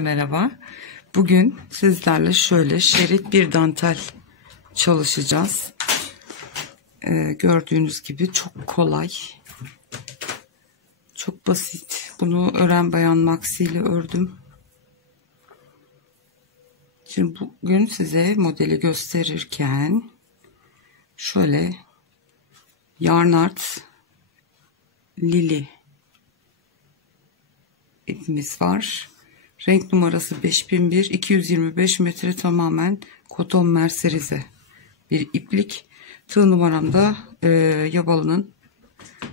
Merhaba. Bugün sizlerle şöyle şerit bir dantel çalışacağız. Gördüğünüz gibi çok kolay. Çok basit. Bunu Ören Bayan Maxi ile ördüm. Şimdi bugün size modeli gösterirken şöyle Yarn Art Lili ipimiz var. Renk numarası 5001, 225 metre, tamamen koton merserize bir iplik. Tığ numaram da Yabalı'nın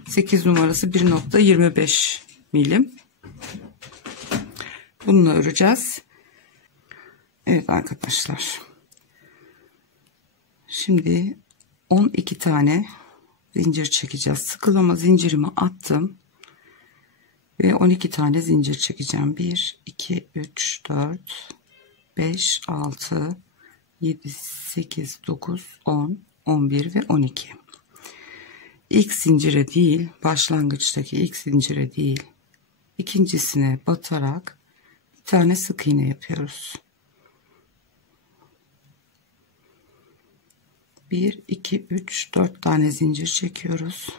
8 numarası 1.25 milim. Bununla öreceğiz. Evet arkadaşlar. Şimdi 12 tane zincir çekeceğiz. Sıkılama zincirimi attım. Ve 12 tane zincir çekeceğim. 1, 2, 3, 4, 5, 6, 7, 8, 9, 10, 11 ve 12. İlk zincire değil, başlangıçtaki ilk zincire değil, ikincisine batarak bir tane sık iğne yapıyoruz. 1, 2, 3, 4 tane zincir çekiyoruz.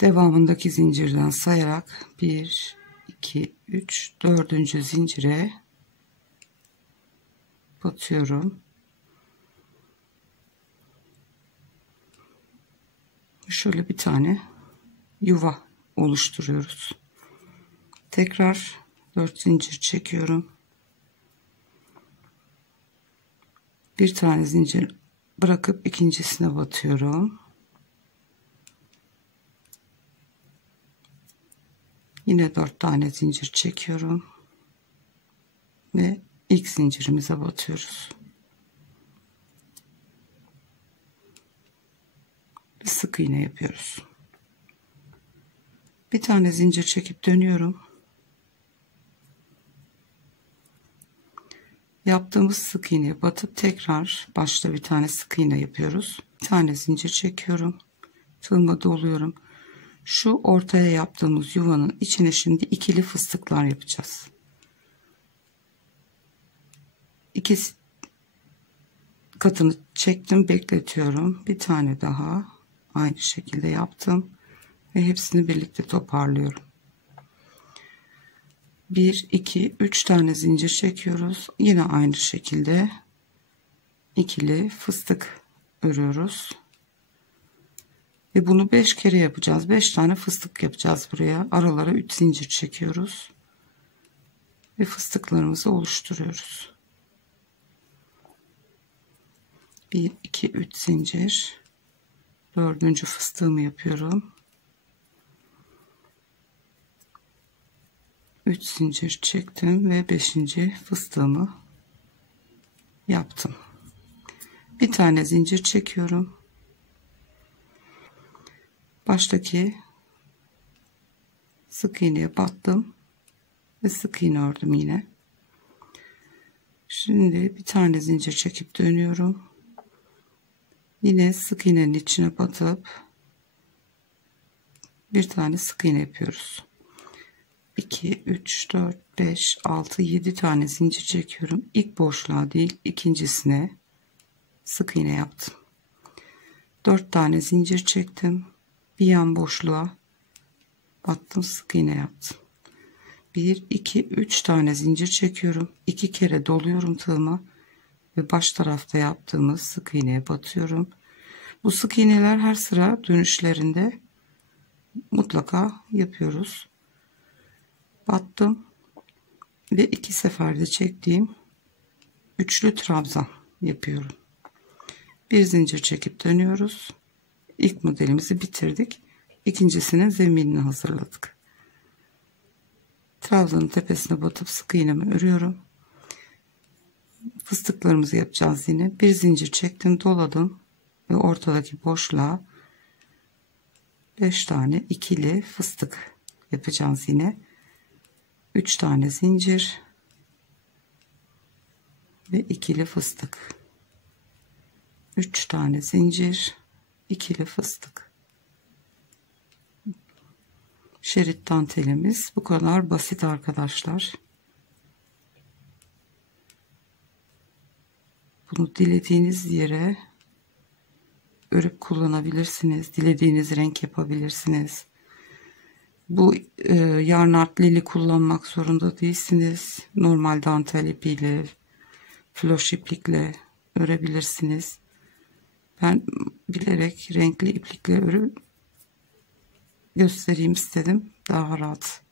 Devamındaki zincirden sayarak 1, 2, 3, 4. zincire batıyorum. Şöyle bir tane yuva oluşturuyoruz. Tekrar 4 zincir çekiyorum. Bir tane zincir bırakıp ikincisine batıyorum. Yine 4 tane zincir çekiyorum ve ilk zincirimize batıyoruz. Bir sık iğne yapıyoruz. Bir tane zincir çekip dönüyorum. Yaptığımız sık iğneye batıp tekrar başta bir tane sık iğne yapıyoruz. Bir tane zincir çekiyorum. Tığıma doluyorum. Şu ortaya yaptığımız yuvanın içine şimdi ikili fıstıklar yapacağız. İki katını çektim, bekletiyorum. Bir tane daha aynı şekilde yaptım ve hepsini birlikte toparlıyorum. 1, 2, 3 tane zincir çekiyoruz. Yine aynı şekilde ikili fıstık örüyoruz. Ve bunu 5 kere yapacağız. 5 tane fıstık yapacağız buraya. Aralara 3 zincir çekiyoruz. Ve fıstıklarımızı oluşturuyoruz. 1, 2, 3 zincir. 4. fıstığımı yapıyorum. 3 zincir çektim ve 5. fıstığımı yaptım. Bir tane zincir çekiyorum. Baştaki sık iğneye battım ve sık iğne ördüm yine. Şimdi bir tane zincir çekip dönüyorum. Yine sık iğnenin içine batıp bir tane sık iğne yapıyoruz. 2, 3, 4, 5, 6, 7 tane zincir çekiyorum. İlk boşluğa değil, ikincisine sık iğne yaptım. 4 tane zincir çektim. Bir yan boşluğa battım, sık iğne yaptım. 1, 2, 3 tane zincir çekiyorum. 2 kere doluyorum tığıma ve baş tarafta yaptığımız sık iğneye batıyorum. Bu sık iğneler her sıra dönüşlerinde mutlaka yapıyoruz. Battım ve 2 seferde çektiğim üçlü trabzan yapıyorum. Bir zincir çekip dönüyoruz. İlk modelimizi bitirdik. İkincisinin zeminini hazırladık. Trabzanın tepesine batıp sık iğnemi örüyorum. Fıstıklarımızı yapacağız yine. Bir zincir çektim, doladım ve ortadaki boşluğa 5 tane ikili fıstık yapacağız yine. 3 tane zincir ve ikili fıstık. 3 tane zincir, ikili fıstık. şerit dantelimiz bu kadar basit arkadaşlar. Bunu dilediğiniz yere örüp kullanabilirsiniz. Dilediğiniz renk yapabilirsiniz. Bu yarn art lili kullanmak zorunda değilsiniz. Normal dantel ipiyle, floş iplikle örebilirsiniz. Ben bilerek renkli iplikle örüp göstereyim istedim. Daha rahat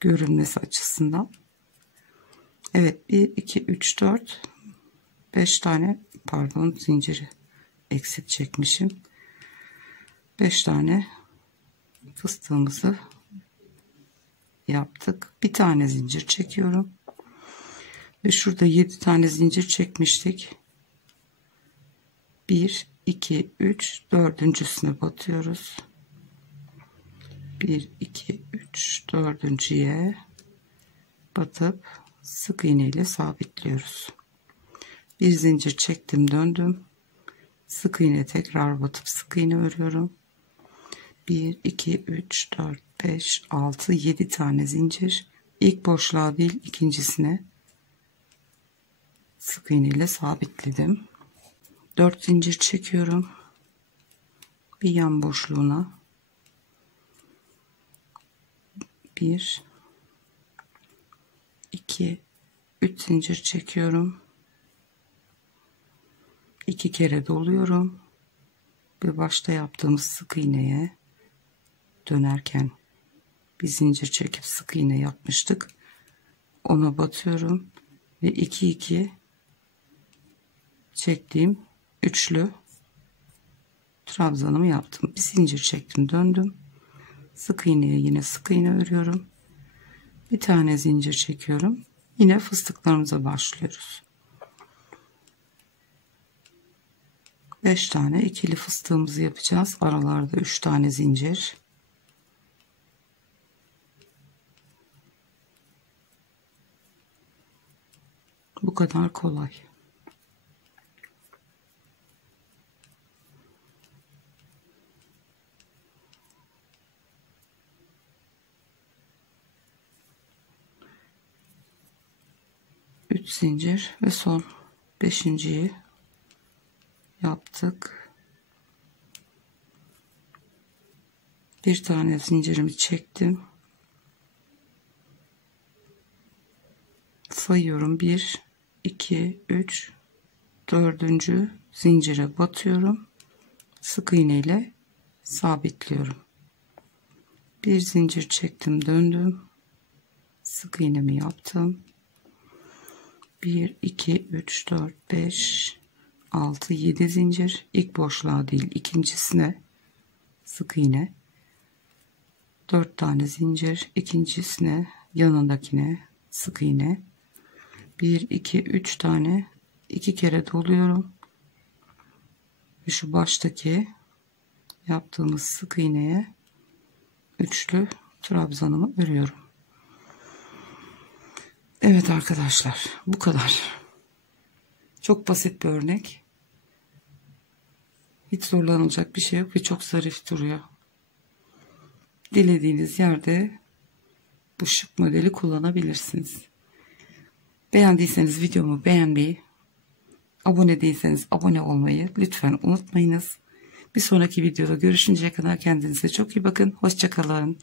görünmesi açısından. Evet, 1, 2, 3, 4, 5 tane pardon zinciri eksik çekmişim. 5 tane fıstığımızı yaptık. Bir tane zincir çekiyorum. Ve şurada 7 tane zincir çekmiştik. 1, 2, 3, dördüncüsüne batıyoruz. 1, 2, 3, dördüncüye batıp sık iğne ile sabitliyoruz. Bir zincir çektim, döndüm. Sık iğne tekrar batıp sık iğne örüyorum. 1, 2, 3, 4, 5, 6, 7 tane zincir. İlk boşluğa değil ikincisine sık iğne ile sabitledim. 4 zincir çekiyorum. Bir yan boşluğuna 1, 2, 3 zincir çekiyorum. 2 kere doluyorum ve başta yaptığımız sık iğneye dönerken bir zincir çekip sık iğne yapmıştık. Ona batıyorum ve 2 2 çektiğim üçlü trabzanımı yaptım. Bir zincir çektim, döndüm. Sık iğneye yine sık iğne örüyorum. Bir tane zincir çekiyorum. Yine fıstıklarımıza başlıyoruz. 5 tane ikili fıstığımızı yapacağız. Aralarda 3 tane zincir. Bu kadar kolay. Üç zincir ve son 5.'yi yaptık. Bir tane zincirimi çektim. Sayıyorum. 1, 2, 3, 4. zincire batıyorum. Sık iğne ile sabitliyorum. Bir zincir çektim, döndüm. Sık iğnemi yaptım. 1, 2, 3, 4, 5, 6, 7 zincir. İlk boşluğa değil ikincisine sık iğne. 4 tane zincir. İkincisine yanındakine sık iğne. 1, 2, 3 tane 2 kere doluyorum. Ve şu baştaki yaptığımız sık iğneye üçlü trabzanımı örüyorum. Evet arkadaşlar, bu kadar. Çok basit bir örnek. Hiç zorlanılacak bir şey yok ve çok zarif duruyor. Dilediğiniz yerde bu şık modeli kullanabilirsiniz. Beğendiyseniz videomu beğenmeyi, abone değilseniz abone olmayı lütfen unutmayınız. Bir sonraki videoda görüşünceye kadar kendinize çok iyi bakın. Hoşça kalın.